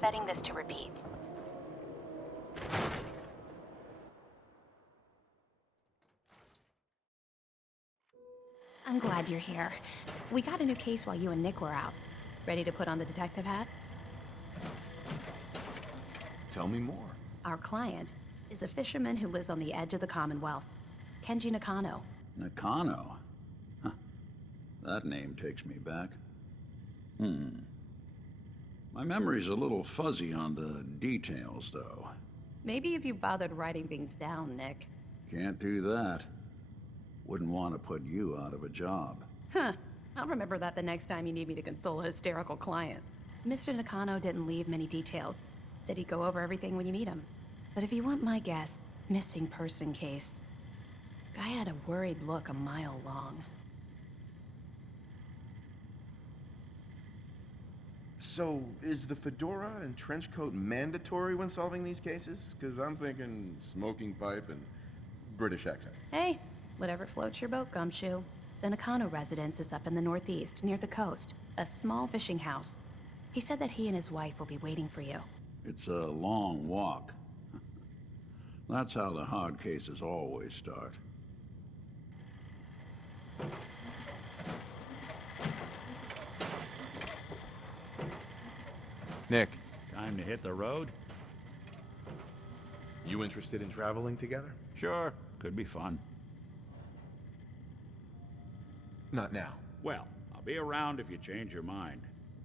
Setting this to repeat. I'm glad you're here. We got a new case while you and Nick were out. Ready to put on the detective hat? Tell me more. Our client is a fisherman who lives on the edge of the Commonwealth. Kenji Nakano. Nakano? Huh. That name takes me back. My memory's a little fuzzy on the details, though. Maybe if you bothered writing things down, Nick. Can't do that. Wouldn't want to put you out of a job. Huh. I'll remember that the next time you need me to console a hysterical client. Mr. Nakano didn't leave many details. Said he'd go over everything when you meet him. But if you want my guess, missing person case. Guy had a worried look a mile long. So, is the fedora and trench coat mandatory when solving these cases? Because I'm thinking smoking pipe and British accent. Hey, whatever floats your boat, Gumshoe. The Nakano residence is up in the northeast, near the coast. A small fishing house. He said that he and his wife will be waiting for you. It's a long walk. That's how the hard cases always start. Nick, Time to hit the road? you interested in traveling together? Sure, could be fun. Not now. Well, I'll be around if you change your mind.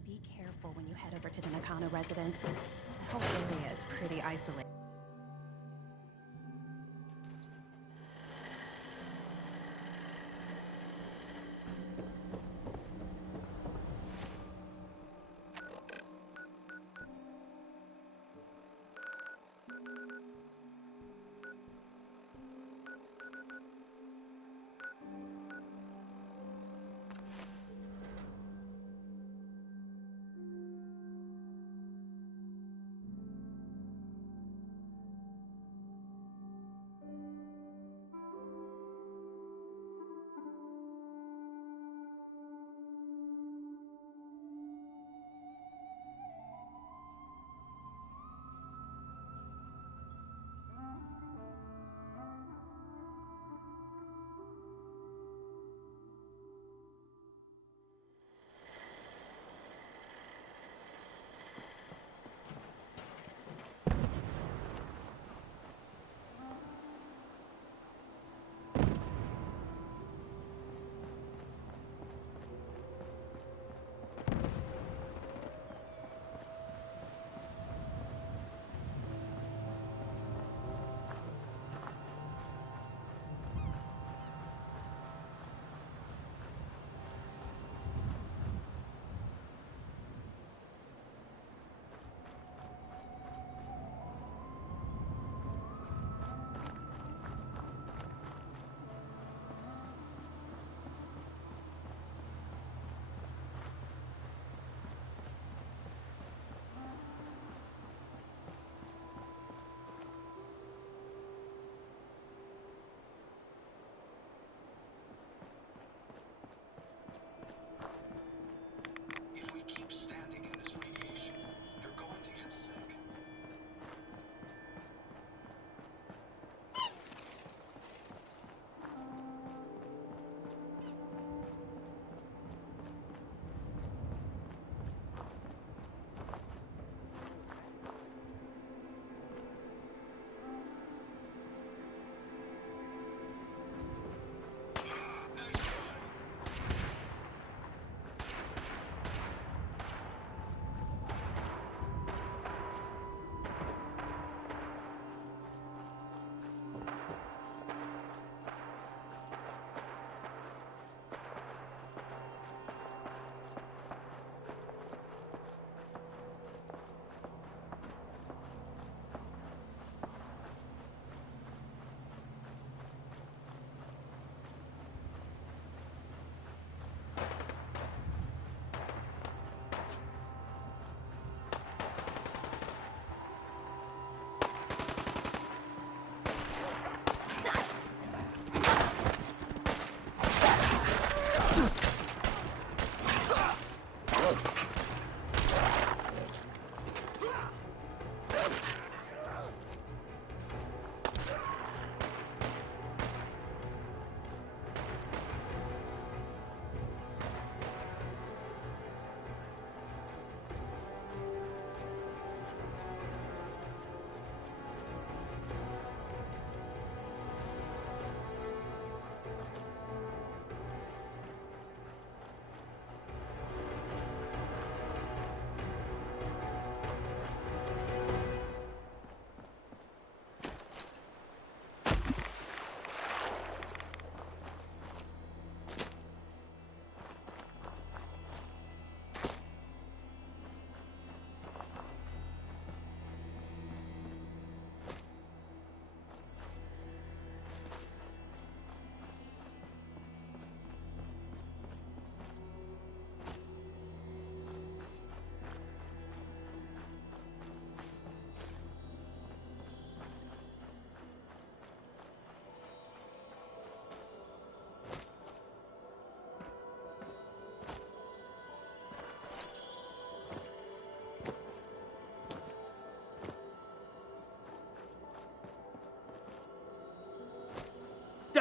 Be careful when you head over to the Nakano residence. The whole area is pretty isolated.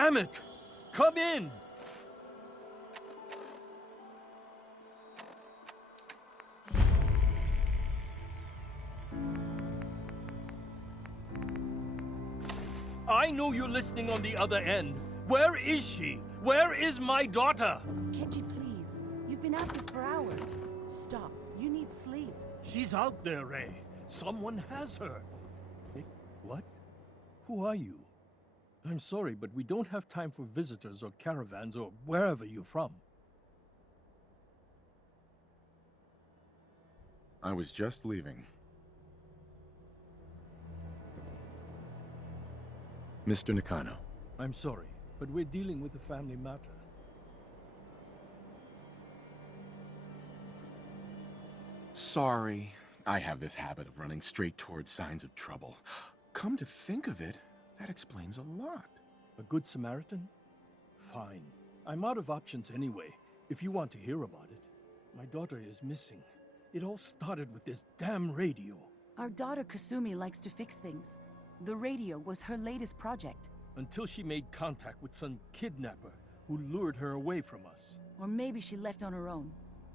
Damn it! Come in! I know you're listening on the other end. Where is she? Where is my daughter? Kenji, please. You've been at this for hours. Stop. You need sleep. She's out there, Ray. Someone has her. Hey, what? Who are you? I'm sorry, but we don't have time for visitors or caravans or wherever you're from. I was just leaving. Mr. Nakano. I'm sorry, but we're dealing with a family matter. Sorry. I have this habit of running straight towards signs of trouble. Come to think of it, that explains a lot. A good Samaritan? Fine. I'm out of options anyway, if you want to hear about it. My daughter is missing. It all started with this damn radio. Our daughter Kasumi likes to fix things. The radio was her latest project. Until she made contact with some kidnapper who lured her away from us. Or maybe she left on her own.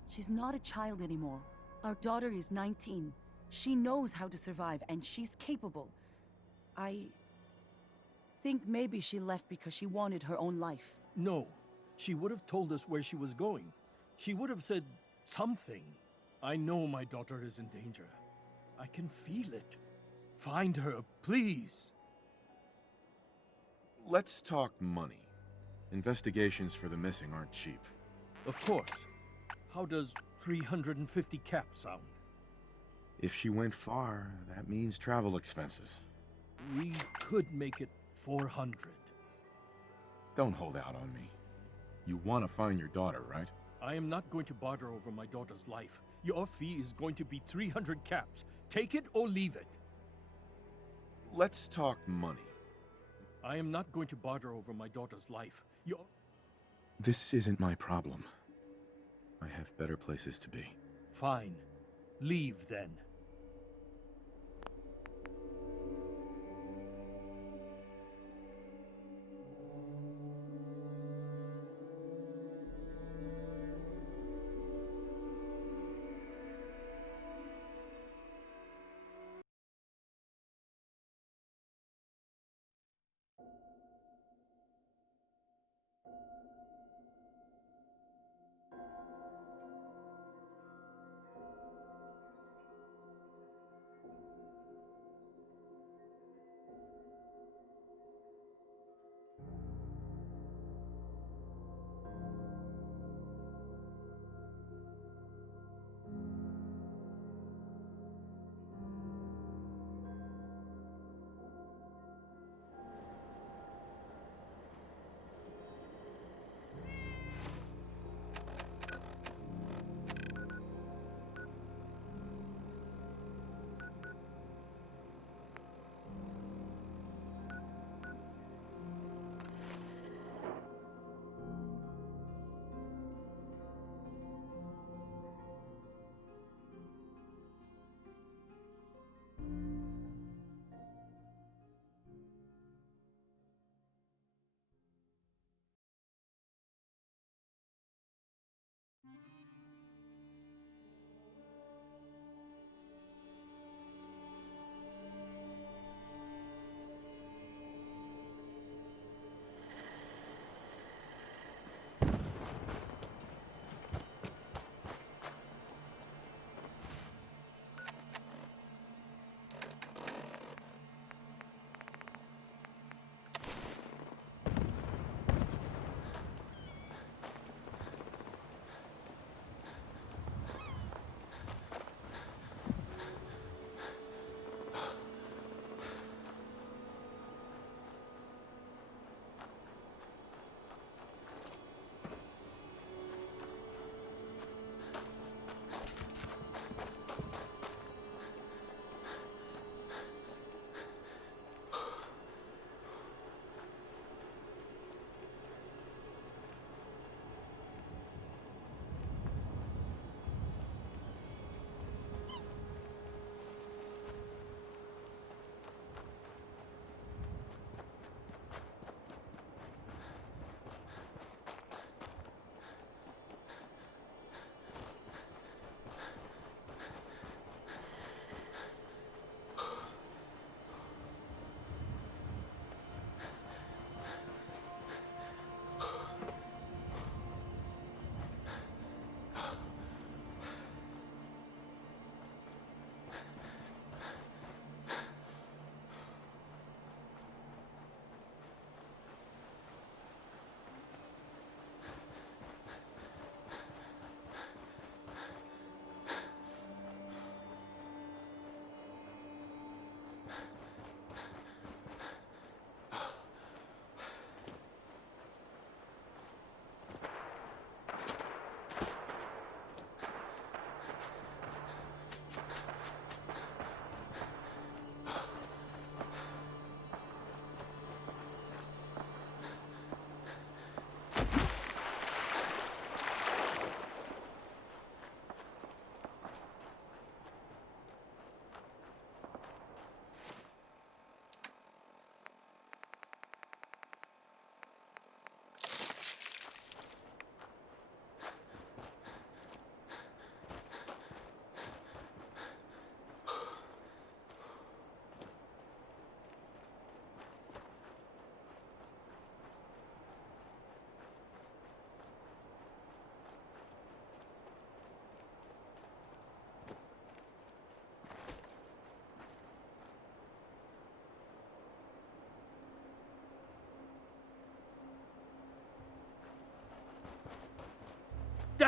She's not a child anymore. Our daughter is 19. She knows how to survive, and she's capable. I think maybe she left because she wanted her own life. No, she would have told us where she was going. She would have said something. I know my daughter is in danger. I can feel it. Find her, please. Let's talk money. Investigations for the missing aren't cheap. Of course. How does 350 caps sound? If she went far, that means travel expenses. We could make it 400. Don't hold out on me. You want to find your daughter, right? I am not going to barter over my daughter's life. Your fee is going to be 300 caps. Take it or leave it. Let's talk money. I am not going to barter over my daughter's life. This isn't my problem. I have better places to be. Fine. Leave then.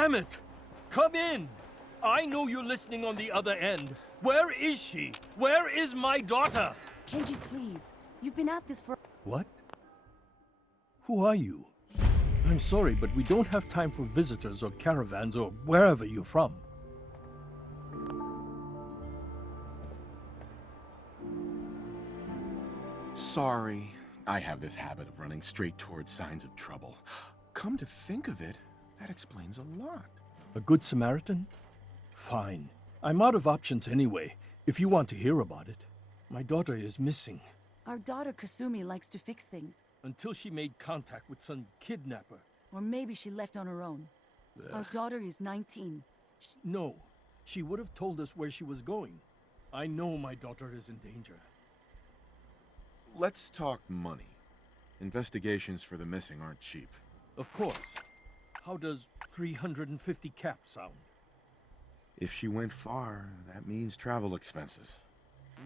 Damn it! Come in! I know you're listening on the other end. Where is she? Where is my daughter? Kenji, please. You've been at this for... What? Who are you? I'm sorry, but we don't have time for visitors or caravans or wherever you're from. Sorry. I have this habit of running straight towards signs of trouble. Come to think of it, that explains a lot. A good Samaritan? Fine. I'm out of options anyway, if you want to hear about it. My daughter is missing. Our daughter Kasumi likes to fix things. Until she made contact with some kidnapper. Or maybe she left on her own. Our daughter is 19. No, she would have told us where she was going. I know my daughter is in danger. Let's talk money. Investigations for the missing aren't cheap. Of course. How does 350 caps sound? If she went far, that means travel expenses.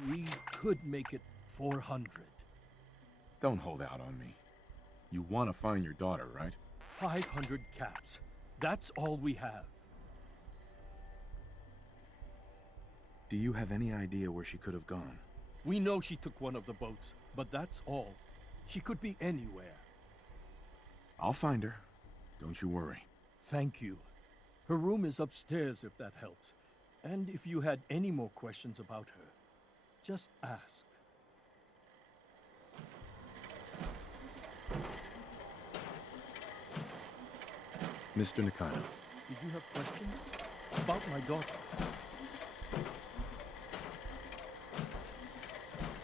We could make it 400. Don't hold out on me. You want to find your daughter, right? 500 caps. That's all we have. Do you have any idea where she could have gone? We know she took one of the boats, but that's all. She could be anywhere. I'll find her. Don't you worry. Thank you. Her room is upstairs if that helps. And if you had any more questions about her, just ask. Mr. Nakano. Did you have questions? About my daughter?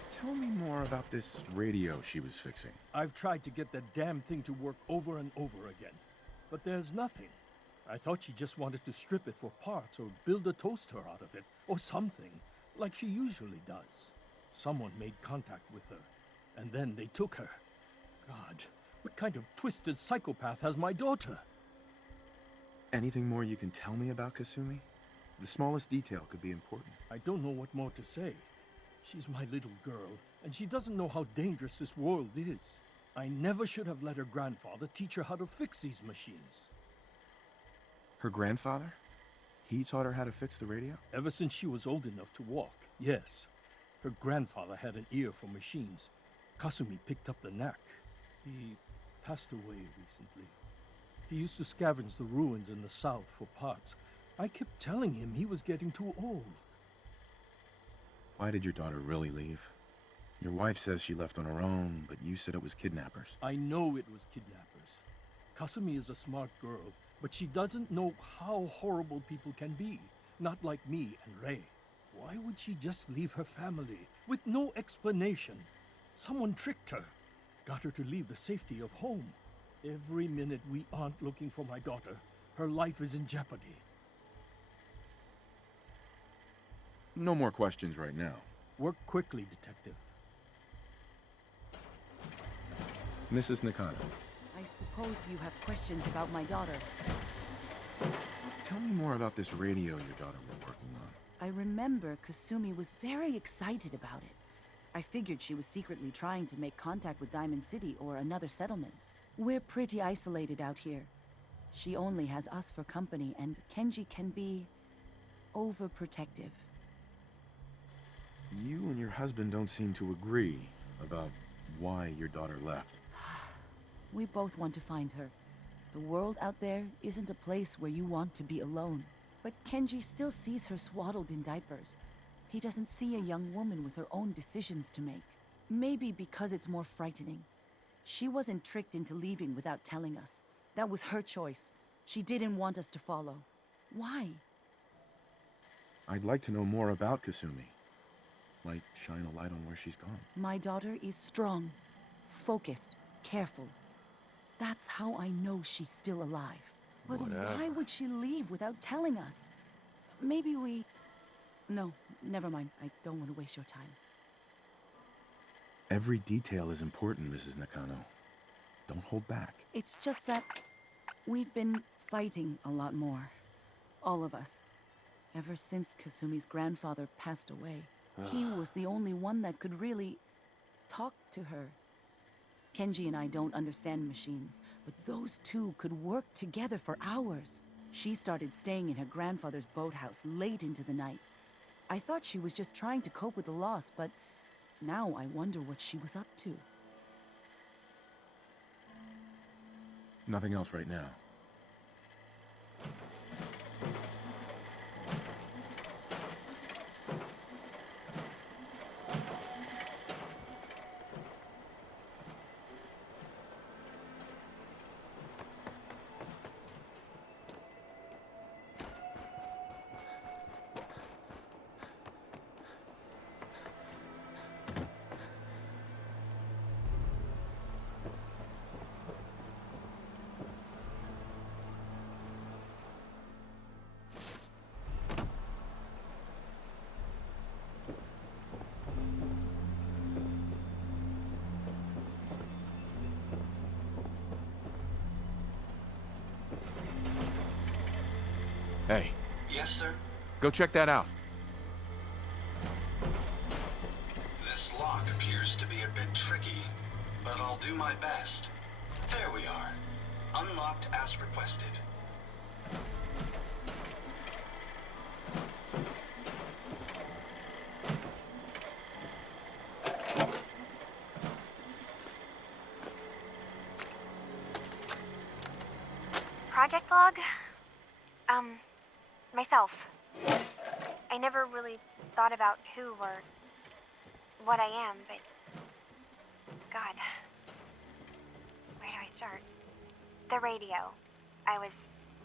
Tell me more about this radio she was fixing. I've tried to get that damn thing to work over and over again, but there's nothing. I thought she just wanted to strip it for parts or build a toaster out of it, or something, like she usually does. Someone made contact with her, and then they took her. God, what kind of twisted psychopath has my daughter? Anything more you can tell me about Kasumi? The smallest detail could be important. I don't know what more to say. She's my little girl, and she doesn't know how dangerous this world is. I never should have let her grandfather teach her how to fix these machines. Her grandfather? He taught her how to fix the radio? Ever since she was old enough to walk, yes. Her grandfather had an ear for machines. Kasumi picked up the knack. He passed away recently. He used to scavenge the ruins in the south for parts. I kept telling him he was getting too old. Why did your daughter really leave? Your wife says she left on her own, but you said it was kidnappers. I know it was kidnappers. Kasumi is a smart girl, but she doesn't know how horrible people can be. Not like me and Rei. Why would she just leave her family with no explanation? Someone tricked her. Got her to leave the safety of home. Every minute we aren't looking for my daughter, her life is in jeopardy. No more questions right now. Work quickly, Detective. Mrs. Nakano, I suppose you have questions about my daughter. tell me more about this radio your daughter was working on. I remember Kasumi was very excited about it. I figured she was secretly trying to make contact with Diamond City or another settlement. We're pretty isolated out here. She only has us for company, and Kenji can be overprotective. You and your husband don't seem to agree about why your daughter left. We both want to find her. The world out there isn't a place where you want to be alone. But Kenji still sees her swaddled in diapers. He doesn't see a young woman with her own decisions to make. Maybe because it's more frightening. She wasn't tricked into leaving without telling us. That was her choice. She didn't want us to follow. Why? I'd like to know more about Kasumi. Might shine a light on where she's gone. My daughter is strong, focused, careful. That's how I know she's still alive. But why would she leave without telling us? Maybe we... No, never mind. I don't want to waste your time. Every detail is important, Mrs. Nakano. Don't hold back. It's just that we've been fighting a lot more. All of us. Ever since Kasumi's grandfather passed away. He was the only one that could really talk to her. Kenji and I don't understand machines, but those two could work together for hours. She started staying in her grandfather's boathouse late into the night. I thought she was just trying to cope with the loss, but now I wonder what she was up to. Nothing else right now. Hey, Yes, sir? go check that out. This lock appears to be a bit tricky, but I'll do my best. There we are. Unlocked as requested. Project log? Myself. I never really thought about who or what I am, but God, where do I start? The radio. I was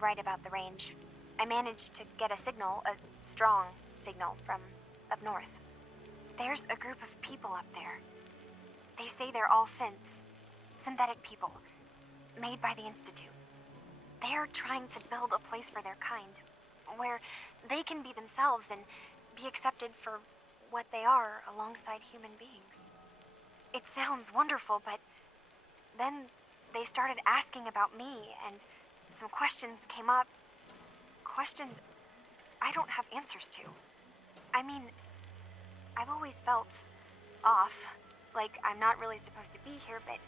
right about the range. I managed to get a signal, a strong signal from up north. There's a group of people up there. They say they're all synthetic people, made by the Institute. They're trying to build a place for their kind, where they can be themselves and be accepted for what they are alongside human beings. It sounds wonderful, but then they started asking about me, and some questions came up. Questions I don't have answers to. I mean, I've always felt off, like I'm not really supposed to be here, but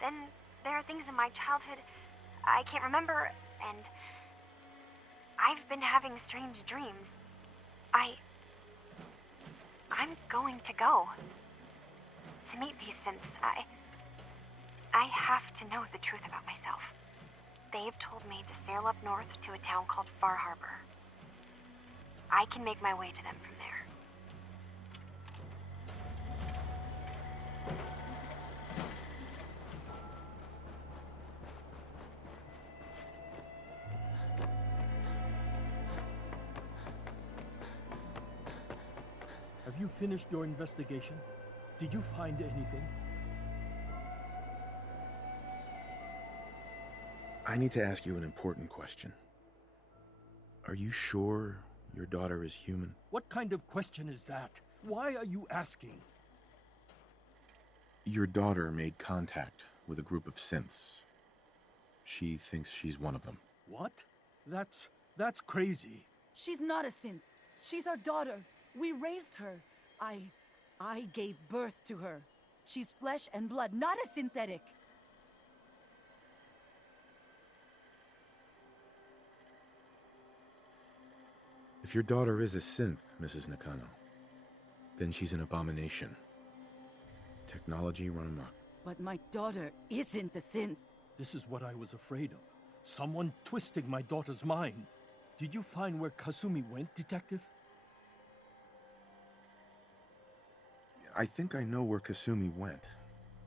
then there are things in my childhood I can't remember, and I've been having strange dreams. I'm going to go to meet these synths. I have to know the truth about myself. They've told me to sail up north to a town called Far Harbor. I can make my way to them from there. Have you finished your investigation? Did you find anything? I need to ask you an important question. Are you sure your daughter is human? What kind of question is that? Why are you asking? Your daughter made contact with a group of synths. She thinks she's one of them. What? That's crazy. She's not a synth. She's our daughter. We raised her. I gave birth to her. She's flesh and blood, not a synthetic. If your daughter is a synth, Mrs. Nakano, then she's an abomination. Technology run amok. But my daughter isn't a synth. This is what I was afraid of. Someone twisting my daughter's mind. Did you find where Kasumi went, Detective? I think I know where Kasumi went.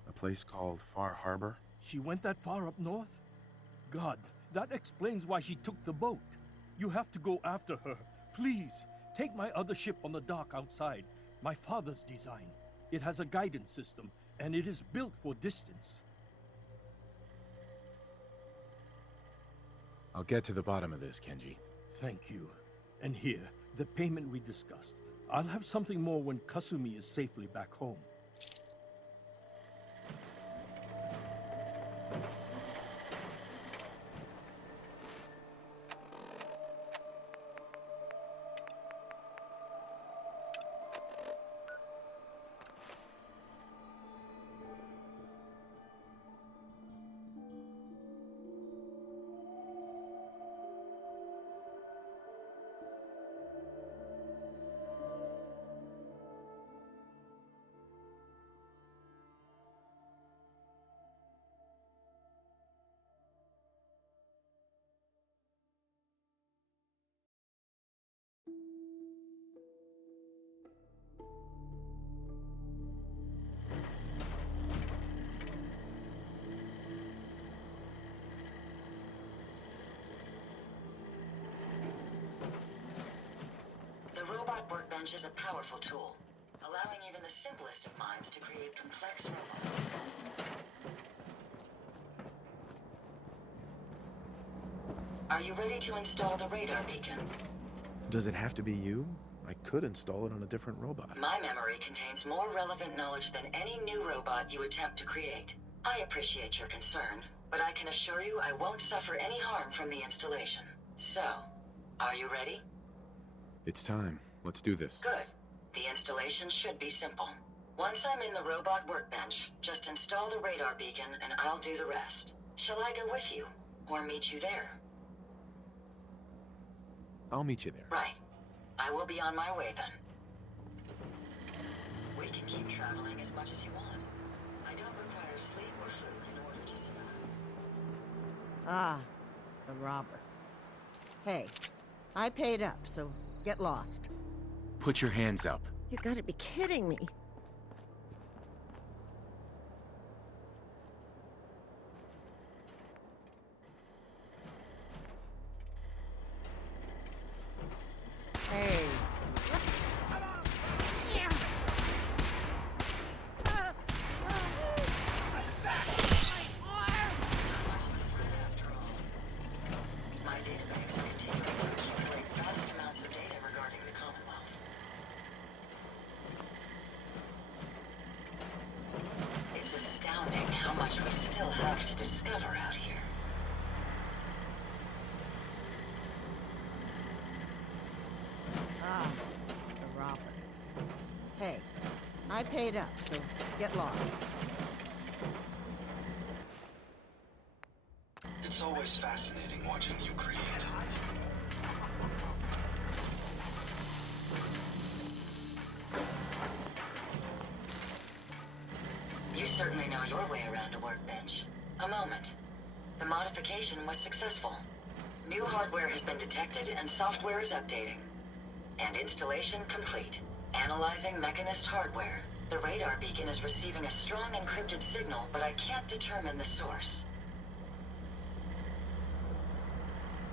A place called Far Harbor. She went that far up north? God, that explains why she took the boat. You have to go after her. Please, take my other ship on the dock outside. My father's design. It has a guidance system, and it is built for distance. I'll get to the bottom of this, Kenji. Thank you. And here, the payment we discussed. I'll have something more when Kasumi is safely back home. Workbench is a powerful tool, allowing even the simplest of minds to create complex robots. Are you ready to install the radar beacon? Does it have to be you? I could install it on a different robot. My memory contains more relevant knowledge than any new robot you attempt to create. I appreciate your concern, but I can assure you I won't suffer any harm from the installation. So, are you ready? It's time. Let's do this. Good. The installation should be simple. Once I'm in the robot workbench, just install the radar beacon and I'll do the rest. Shall I go with you, or meet you there? I'll meet you there. Right. I will be on my way then. We can keep traveling as much as you want. I don't require sleep or food in order to survive. Ah, the robber. Hey, I paid up, so get lost. Put your hands up. You gotta be kidding me. Hey. My database continues to accumulate vast amounts of data regarding the Commonwealth. It's astounding how much we still have to discover out here. Ah, the robber. Hey, I paid up, so get lost. It's always fascinating watching you create. You certainly know your way around a workbench. A moment. The modification was successful. New hardware has been detected and software is updating. And installation complete. Analyzing Mechanist hardware. The radar beacon is receiving a strong encrypted signal, but I can't determine the source.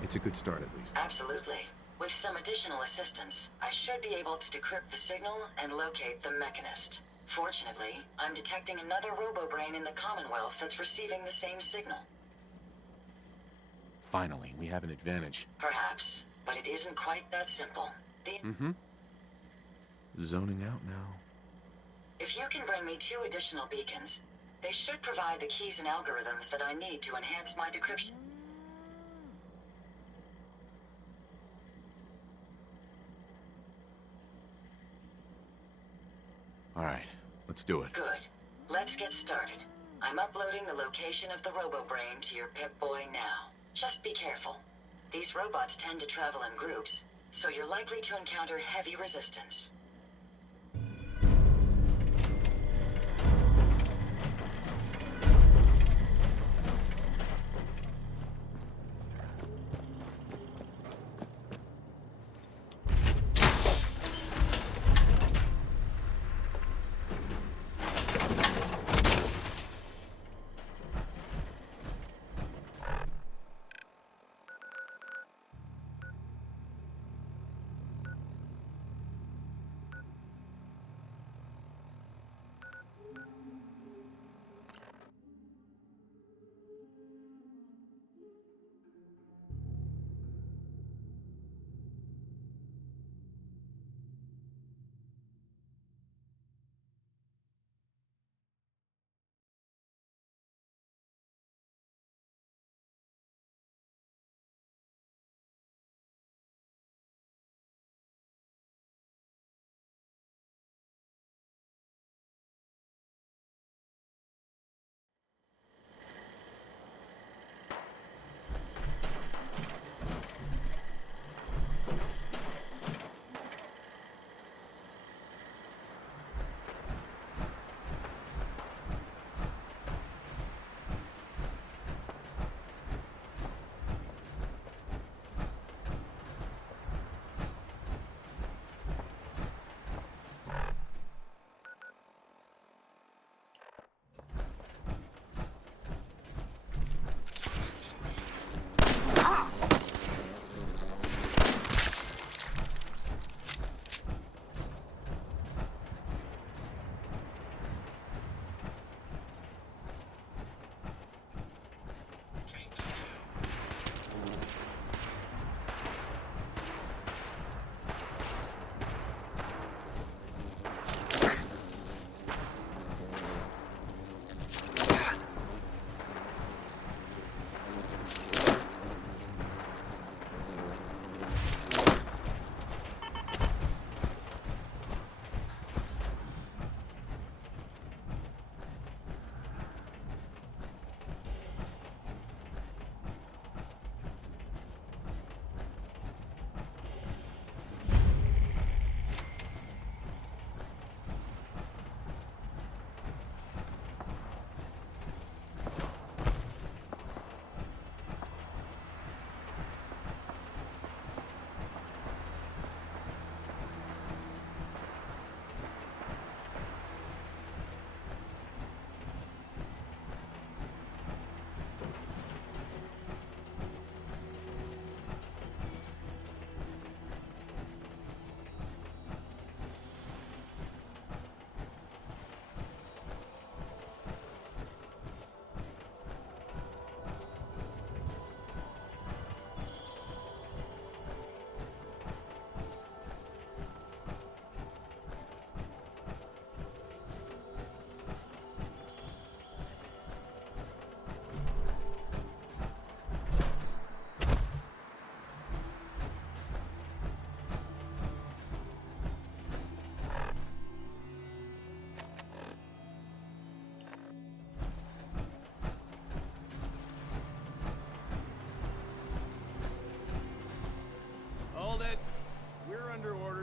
It's a good start, at least. Absolutely. With some additional assistance, I should be able to decrypt the signal and locate the Mechanist. Fortunately, I'm detecting another robo-brain in the Commonwealth that's receiving the same signal. Finally, we have an advantage. Perhaps, but it isn't quite that simple. Zoning out now. If you can bring me 2 additional beacons, they should provide the keys and algorithms that I need to enhance my decryption. All right, let's do it. Good. Let's get started. I'm uploading the location of the RoboBrain to your Pip-Boy now. Just be careful. These robots tend to travel in groups, so you're likely to encounter heavy resistance.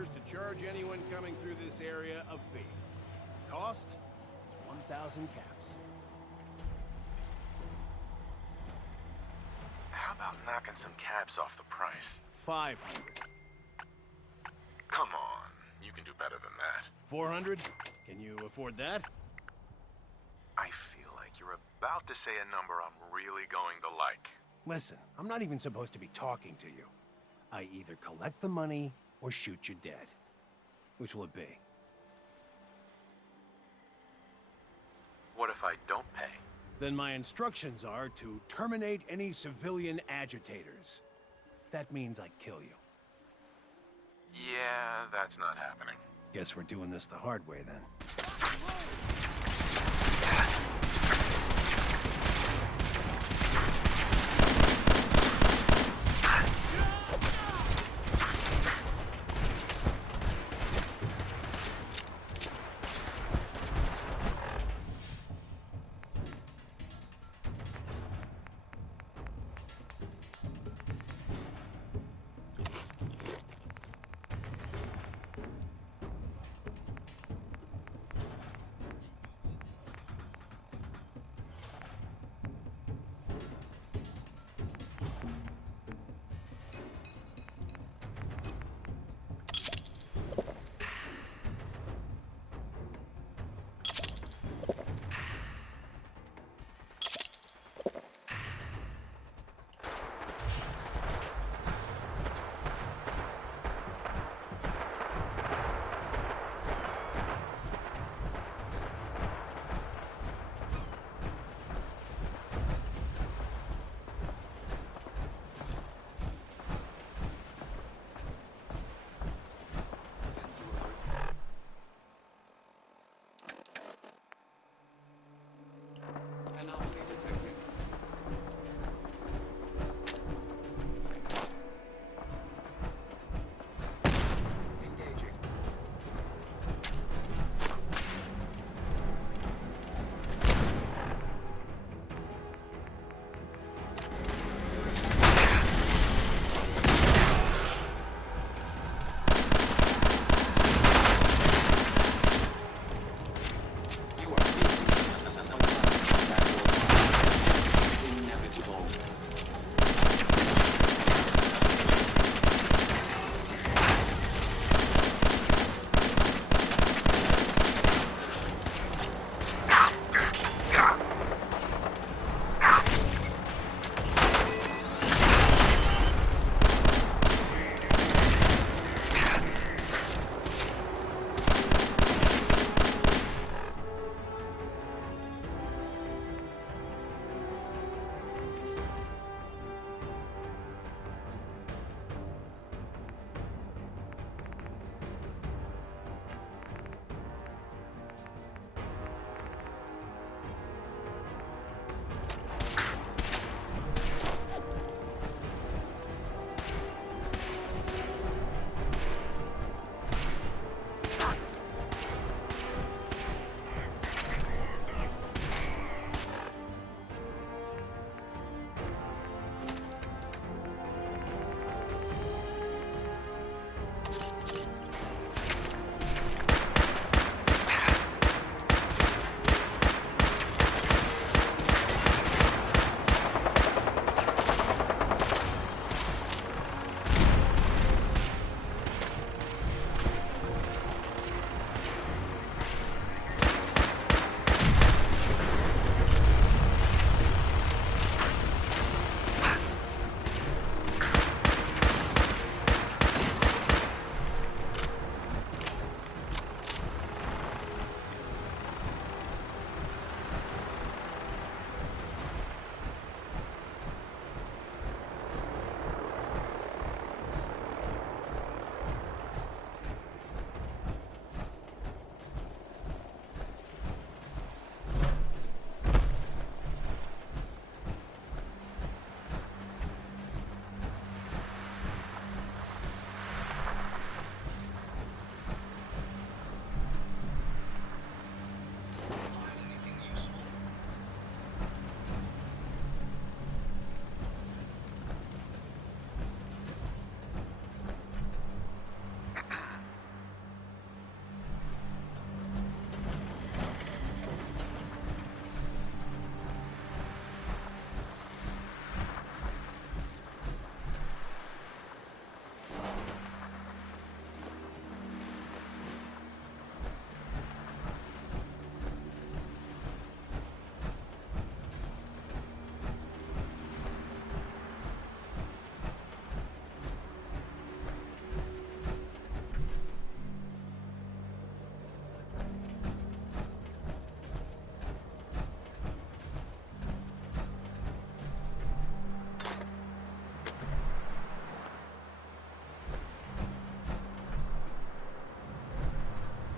orders to charge anyone coming through this area a fee. Cost is 1,000 caps. How about knocking some caps off the price? 500. Come on, you can do better than that. 400? Can you afford that? I feel like you're about to say a number I'm really going to like. Listen, I'm not even supposed to be talking to you. I either collect the money or shoot you dead. Which will it be? What if I don't pay? Then my instructions are to terminate any civilian agitators. That means I kill you. Yeah, that's not happening. Guess we're doing this the hard way then.